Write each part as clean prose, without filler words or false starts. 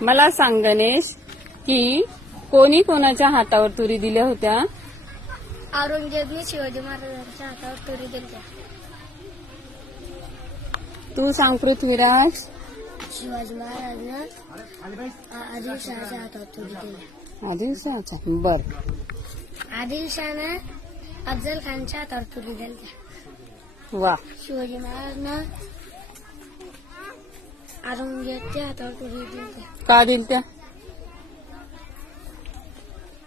मला सांग गणेश की कोणी कोणाच्या हातावर तुरी दिल्या होत्या? औरंगजेबने शिवाजी महाराजांच्या हातावर तुरी दिली. तू सांग पृथ्वीराज. शिवाजी महाराजांना आदिलशहाच्या हातावर तुरी दिली. आदिलशहाचा. बर. आदिलशहानं अफजल खानच्या हातावर तुरी दिली. वा. शिवाजी महाराजांना औरंगजेबच्या हातावर तुरी दिली. का दिल त्या?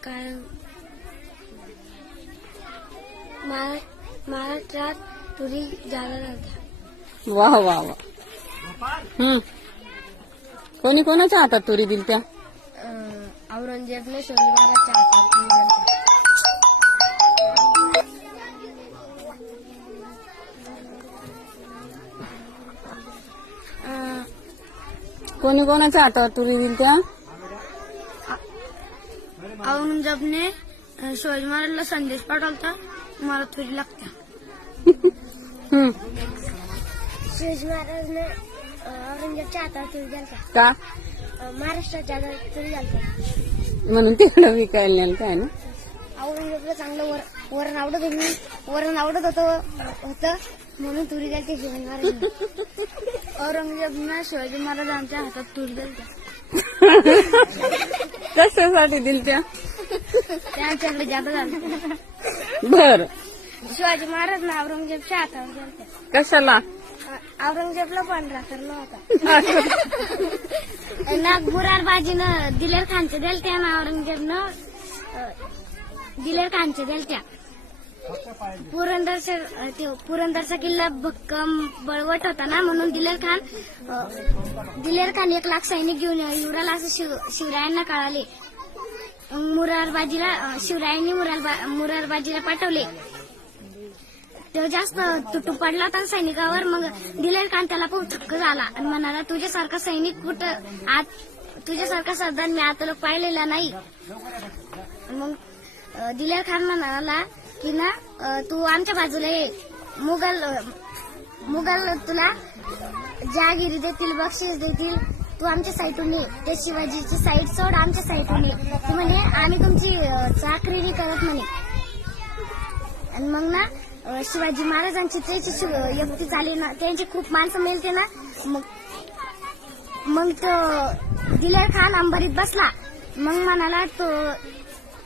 कारण महाराष्ट्रात तुरी जादा नव्हत्या. वा वा वा. कोणी कोणाच्या हातात तुरी दिल त्या? औरंगजेबने शिवाजी महाराजांच्या हातावर तुरी दिली. कोणी कोणाच्या हातावर तुरी दिल त्या? औरंगजेबने शिवाजी महाराजांना संदेश पाठवला, मला तुरी लागत्या. शिवाजी महाराजने औरंगजेबच्या हातावर तुरी दिली. का? महाराष्ट्राच्या हातावर तुरी दिली म्हणून तिकडं विकायला नेलं काय ना? औरंगजेबला चांगलं वरण आवडत होतं म्हणून तुरी द्यायची शिवाजी महाराज. औरंगजेबनं शिवाजी महाराजांच्या हातात तुरी दिली. कशासाठी दिल त्या? त्यांच्याकडे जादा झालं. बर. शिवाजी महाराजांना औरंगजेबच्या हातावर दिली. कशाला? औरंगजेबला पांढरा करला होता. मुरारबाजीनं दिलेर खानचे दिलत्या ना औरंगजेबनं दिलेर खानचे दिलत्या. पुरंदरचा किल्ला भक्कम बळवट होता ना, म्हणून दिलेर खान 1 लाख सैनिक घेऊन युवराला असं शिवरायांना कळाले. शिवरायांनी मुरारबाजीला पाठवले. तो जास्त तुटू पडला होता सैनिकावर. मग दिलेर खान त्याला खूप थक्क झाला आणि म्हणाला, तुझ्यासारखा सैनिक कुठं, तुझ्यासारखा सरदार मी आता पाहिलेला नाही. मग दिलेर खान म्हणाला की ना, तू आमच्या बाजूला ये. मुघल तुला जहागिरी देतील, बक्षीस देतील, तू आमच्या साईटून ये. ते शिवाजीची साईट सोड, आमच्या साईटून ये. तू म्हणे आम्ही तुमची चाकरी नाही करत म्हणे. आणि मग ना शिवाजी महाराजांची त्याची युक्ती झाली ना, त्यांची खूप माणसं मिळते ना. मग तो दिलेर खान अंबारीत बसला. मग म्हणाला, तो